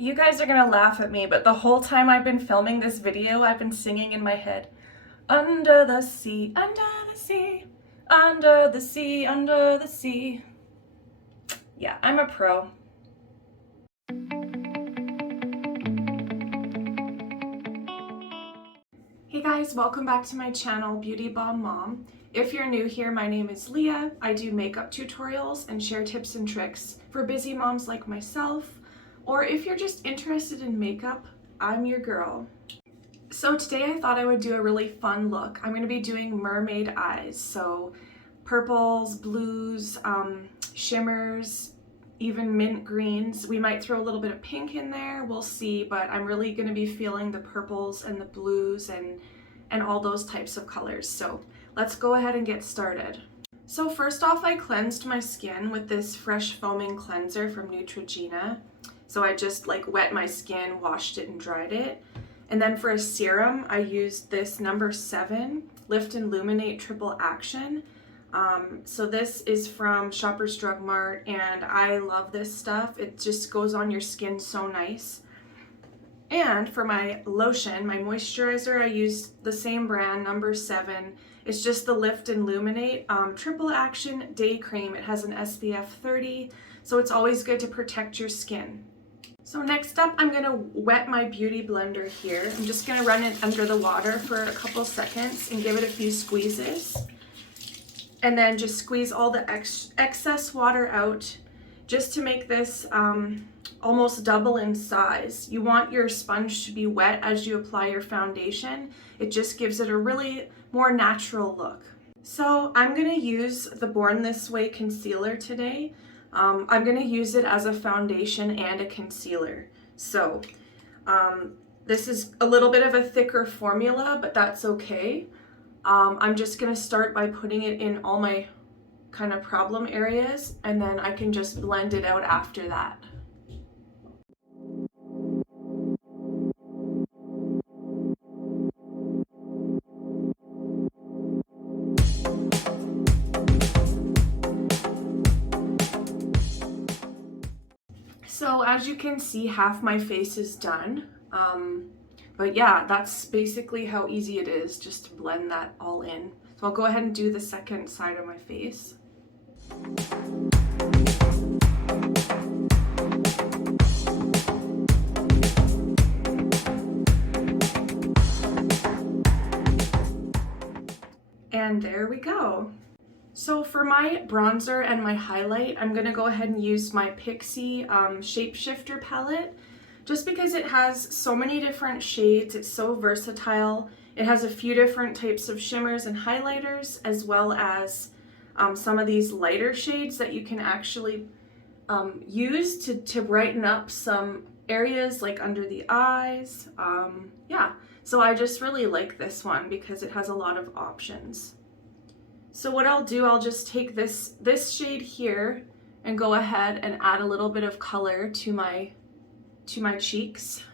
You guys are gonna laugh at me, but the whole time I've been filming this video, I've been singing in my head, under the sea, under the sea, under the sea, under the sea. Yeah, I'm a pro. Hey guys, welcome back to my channel, Beauty Bomb Mom. If you're new here, my name is Leah. I do makeup tutorials and share tips and tricks for busy moms like myself. Or if you're just interested in makeup, I'm your girl. So today I thought I would do a really fun look. I'm going to be doing mermaid eyes. So purples, blues, shimmers, even mint greens. We might throw a little bit of pink in there, we'll see, but I'm really going to be feeling the purples and the blues and all those types of colors. So let's go ahead and get started. So first off, I cleansed my skin with this fresh foaming cleanser from Neutrogena. So I just wet my skin, washed it and dried it. And then for a serum, I used this number 7 Lift and Illuminate Triple Action. So this is from Shoppers Drug Mart and I love this stuff. It just goes on your skin so nice. And for my lotion, my moisturizer, I used the same brand, number 7. It's just the Lift and Illuminate Triple Action Day Cream. It has an SPF 30, so it's always good to protect your skin. So next up, I'm going to wet my beauty blender here. I'm just going to run it under the water for a couple seconds and give it a few squeezes. And then just squeeze all the excess water out just to make this almost double in size. You want your sponge to be wet as you apply your foundation. It just gives it a really more natural look. So I'm going to use the Born This Way concealer today. I'm going to use it as a foundation and a concealer. So this is a little bit of a thicker formula, but that's okay. I'm just going to start by putting it in all my kind of problem areas, and then I can just blend it out after that. So as you can see, half my face is done. But yeah, that's basically how easy it is just to blend that all in. So I'll go ahead and do the second side of my face. And there we go. So for my bronzer and my highlight, I'm going to go ahead and use my Pixie Shapeshifter Palette. Just because it has so many different shades, it's so versatile. It has a few different types of shimmers and highlighters, as well as some of these lighter shades that you can actually use to brighten up some areas like under the eyes. Yeah, so I just really like this one because it has a lot of options. So what I'll do, I'll just take this shade here and go ahead and add a little bit of color to my cheeks.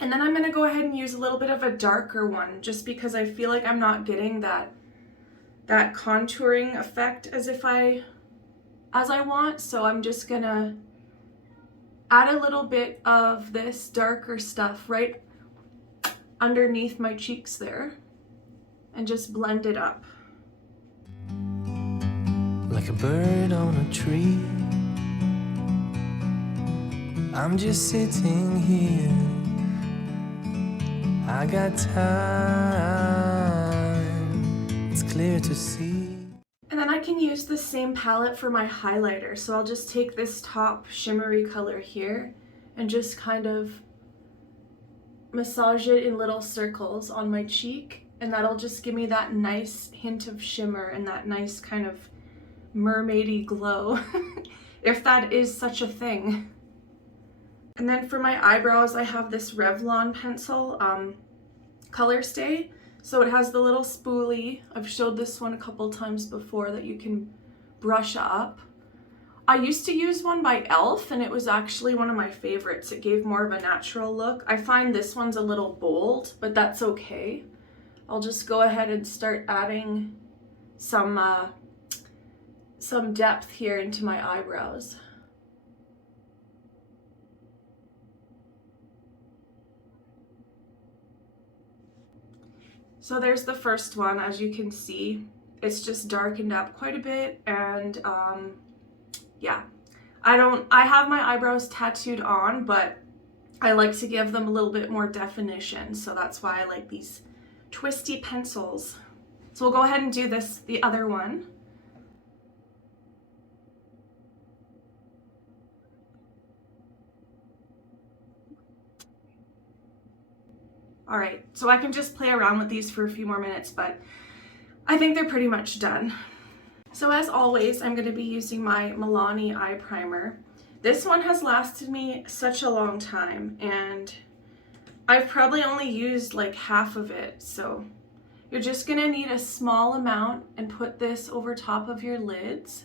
And then I'm going to go ahead and use a little bit of a darker one just because I feel like I'm not getting that contouring effect as I want. So I'm just going to add a little bit of this darker stuff right underneath my cheeks there and just blend it up. Like a bird on a tree, I'm just sitting here. I got time, it's clear to see. And then I can use the same palette for my highlighter. So I'll just take this top shimmery color here and just kind of massage it in little circles on my cheek. And that'll just give me that nice hint of shimmer and that nice kind of mermaidy glow, if that is such a thing. And then for my eyebrows, I have this Revlon pencil, Color Stay. So it has the little spoolie. I've showed this one a couple times before that you can brush up. I used to use one by e.l.f. and it was actually one of my favorites. It gave more of a natural look. I find this one's a little bold, but that's okay. I'll just go ahead and start adding some depth here into my eyebrows. So there's the first one. As you can see, it's just darkened up quite a bit, and yeah, I have my eyebrows tattooed on, but I like to give them a little bit more definition, so that's why I like these twisty pencils. So we'll go ahead and do the other one. All right, so I can just play around with these for a few more minutes, but I think they're pretty much done. So as always, I'm going to be using my Milani Eye Primer. This one has lasted me such a long time, and I've probably only used like half of it. So you're just going to need a small amount and put this over top of your lids.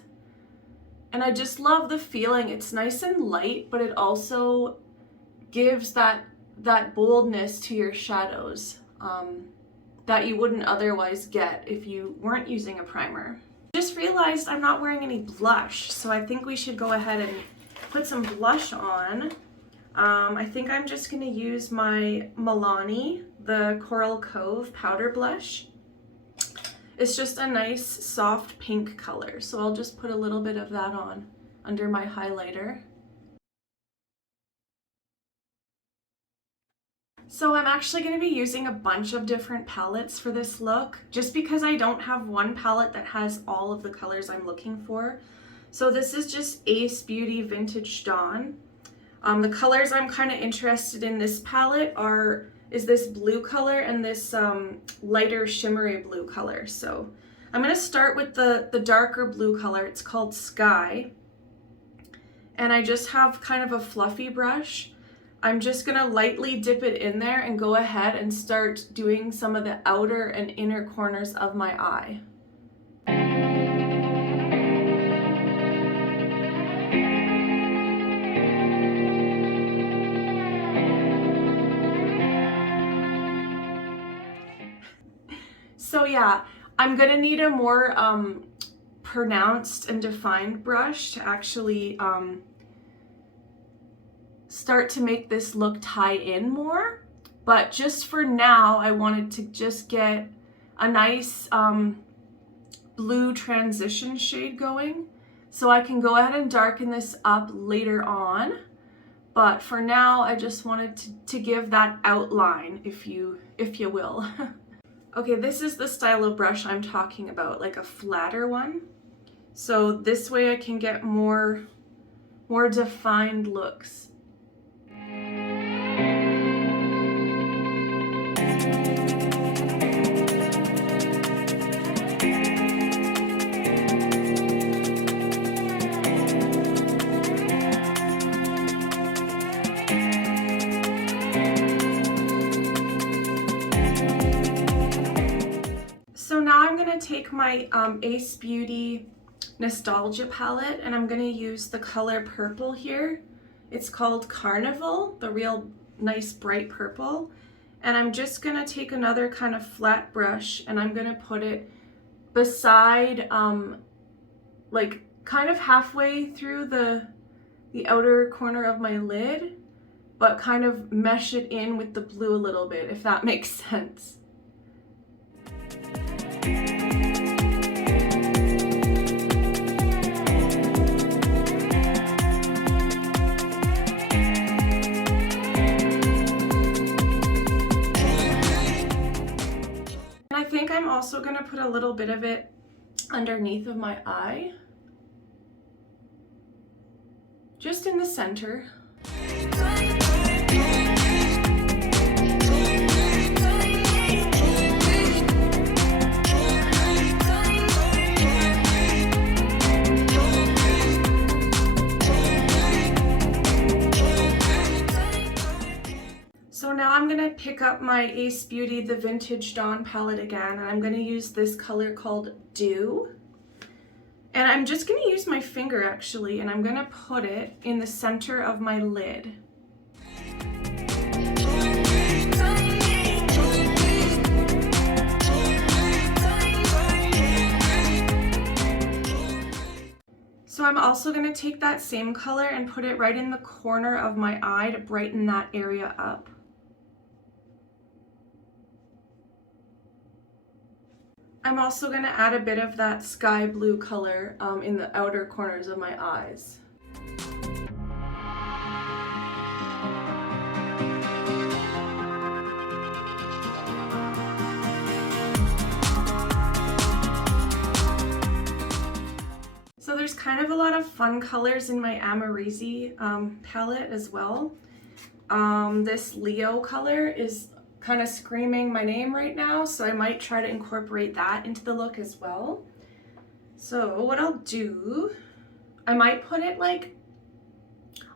And I just love the feeling. It's nice and light, but it also gives that boldness to your shadows that you wouldn't otherwise get if you weren't using a primer. Just realized I'm not wearing any blush, so I think we should go ahead and put some blush on. I think I'm just going to use my Milani, the Coral Cove powder blush. It's just a nice soft pink color, so I'll just put a little bit of that on under my highlighter. So I'm actually going to be using a bunch of different palettes for this look, just because I don't have one palette that has all of the colors I'm looking for. So this is just Ace Beauty Vintage Dawn. The colors I'm kind of interested in this palette is this blue color and this lighter shimmery blue color. So I'm going to start with the darker blue color. It's called Sky. And I just have kind of a fluffy brush. I'm just going to lightly dip it in there and go ahead and start doing some of the outer and inner corners of my eye. So yeah, I'm going to need a more pronounced and defined brush to actually start to make this look tie in more, but just for now I wanted to just get a nice blue transition shade going, so I can go ahead and darken this up later on, but for now I just wanted to give that outline, if you will. Okay, this is the style of brush I'm talking about, like a flatter one, so this way I can get more defined looks. So now I'm going to take my Ace Beauty Nostalgia palette, and I'm going to use the color purple here. It's called Carnival, the real nice bright purple. And I'm just going to take another kind of flat brush, and I'm going to put it beside, like kind of halfway through the outer corner of my lid, but kind of mesh it in with the blue a little bit, if that makes sense. I think I'm also going to put a little bit of it underneath of my eye, just in the center. So now I'm going to pick up my Ace Beauty the Vintage Dawn palette again, and I'm going to use this color called Dew. And I'm just gonna use my finger actually, and I'm gonna put it in the center of my lid. So I'm also going to take that same color and put it right in the corner of my eye to brighten that area up. I'm also going to add a bit of that sky blue color in the outer corners of my eyes. So there's kind of a lot of fun colors in my Amarizi palette as well. This Leo color is kind of screaming my name right now, so I might try to incorporate that into the look as well. So what I'll do, I might put it like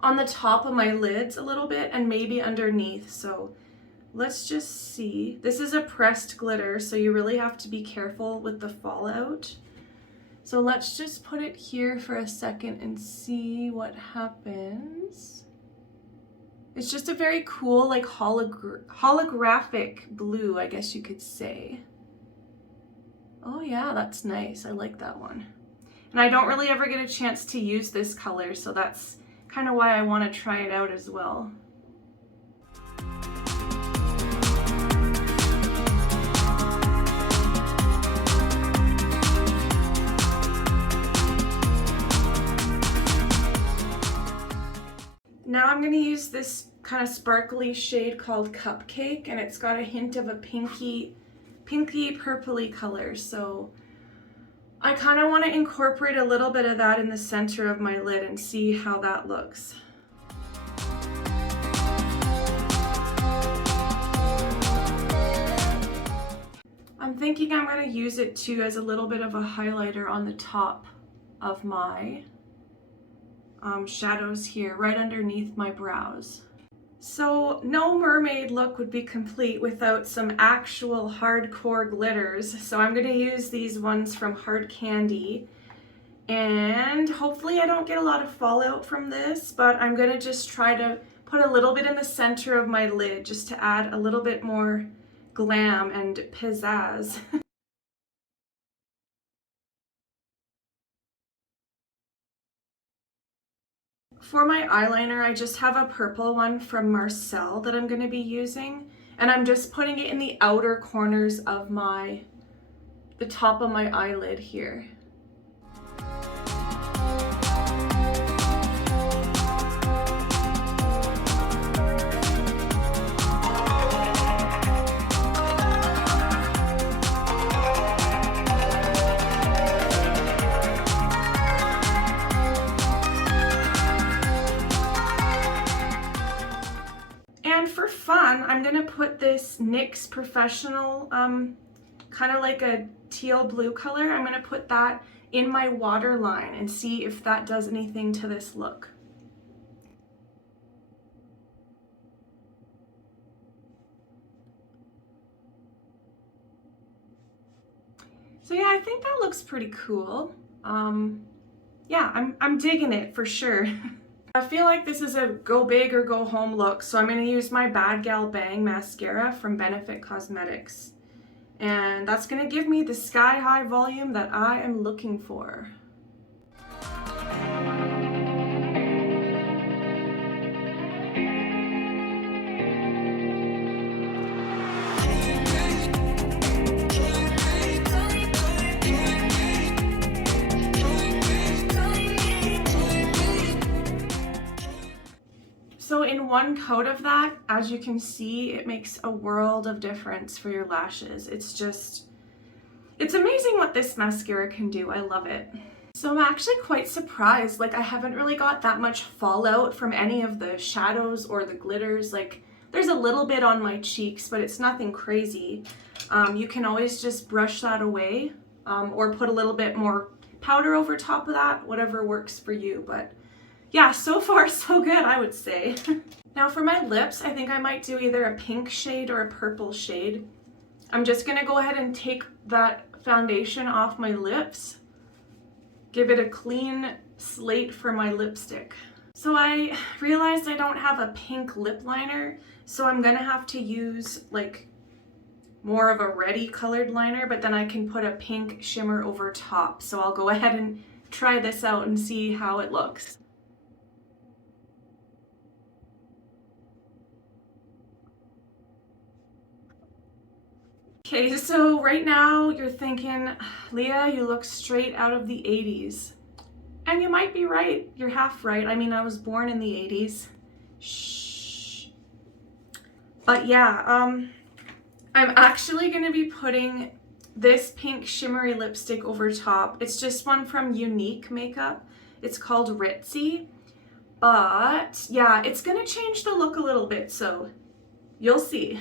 on the top of my lids a little bit and maybe underneath. So let's just see. This is a pressed glitter, so you really have to be careful with the fallout. So let's just put it here for a second and see what happens. It's just a very cool, like holographic blue, I guess you could say. Oh yeah, that's nice. I like that one. And I don't really ever get a chance to use this color, so that's kind of why I want to try it out as well. Now I'm going to use this kind of sparkly shade called Cupcake, and it's got a hint of a pinky purpley color. So I kind of want to incorporate a little bit of that in the center of my lid and see how that looks. I'm thinking I'm going to use it too as a little bit of a highlighter on the top of my shadows here, right underneath my brows. So no mermaid look would be complete without some actual hardcore glitters. So I'm going to use these ones from Hard Candy. And hopefully I don't get a lot of fallout from this, but I'm going to just try to put a little bit in the center of my lid just to add a little bit more glam and pizzazz. For my eyeliner, I just have a purple one from Marcel that I'm going to be using, and I'm just putting it in the outer corners of the top of my eyelid here. I'm gonna put this NYX Professional, kind of like a teal blue color. I'm gonna put that in my waterline and see if that does anything to this look. So yeah, I think that looks pretty cool. Yeah, I'm digging it for sure. I feel like this is a go big or go home look, so I'm going to use my Bad Gal Bang mascara from Benefit Cosmetics. And that's going to give me the sky-high volume that I am looking for. So in one coat of that, as you can see, it makes a world of difference for your lashes. It's amazing what this mascara can do. I love it. So I'm actually quite surprised. Like, I haven't really got that much fallout from any of the shadows or the glitters. Like, there's a little bit on my cheeks, but it's nothing crazy. You can always just brush that away, or put a little bit more powder over top of that, whatever works for you. But yeah, so far so good, I would say. Now for my lips, I think I might do either a pink shade or a purple shade. I'm just gonna go ahead and take that foundation off my lips. give it a clean slate for my lipstick. So I realized I don't have a pink lip liner, so I'm gonna have to use like more of a reddy colored liner, but then I can put a pink shimmer over top. So I'll go ahead and try this out and see how it looks. Okay, so right now you're thinking, Leah, you look straight out of the 80s. And you might be right. You're half right. I mean, I was born in the 80s. Shh. But yeah, I'm actually going to be putting this pink shimmery lipstick over top. It's just one from Unique Makeup. It's called Ritzy. But yeah, it's going to change the look a little bit, so you'll see.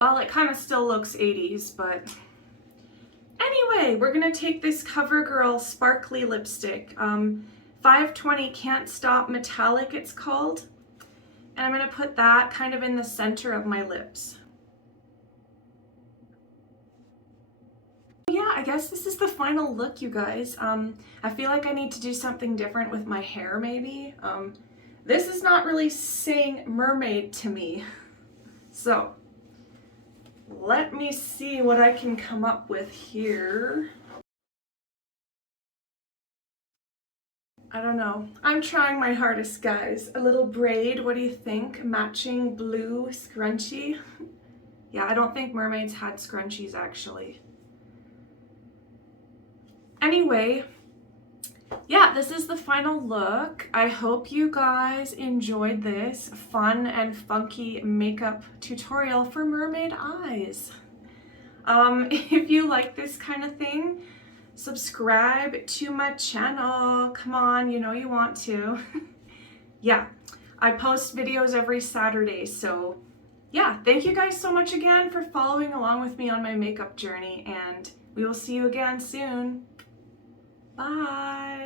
Well, it kind of still looks 80s, but anyway, we're gonna take this CoverGirl sparkly lipstick. 520 Can't Stop Metallic, it's called. And I'm gonna put that kind of in the center of my lips. Yeah, I guess this is the final look, you guys. I feel like I need to do something different with my hair, maybe. This is not really saying mermaid to me. So let me see what I can come up with here. I don't know. I'm trying my hardest, guys. A little braid, what do you think? Matching blue scrunchie. Yeah, I don't think mermaids had scrunchies actually. Anyway, yeah, this is the final look. I hope you guys enjoyed this fun and funky makeup tutorial for mermaid eyes. If you like this kind of thing, subscribe to my channel. Come on, you know you want to. Yeah, I post videos every Saturday, so yeah, thank you guys so much again for following along with me on my makeup journey, and we will see you again soon. Bye.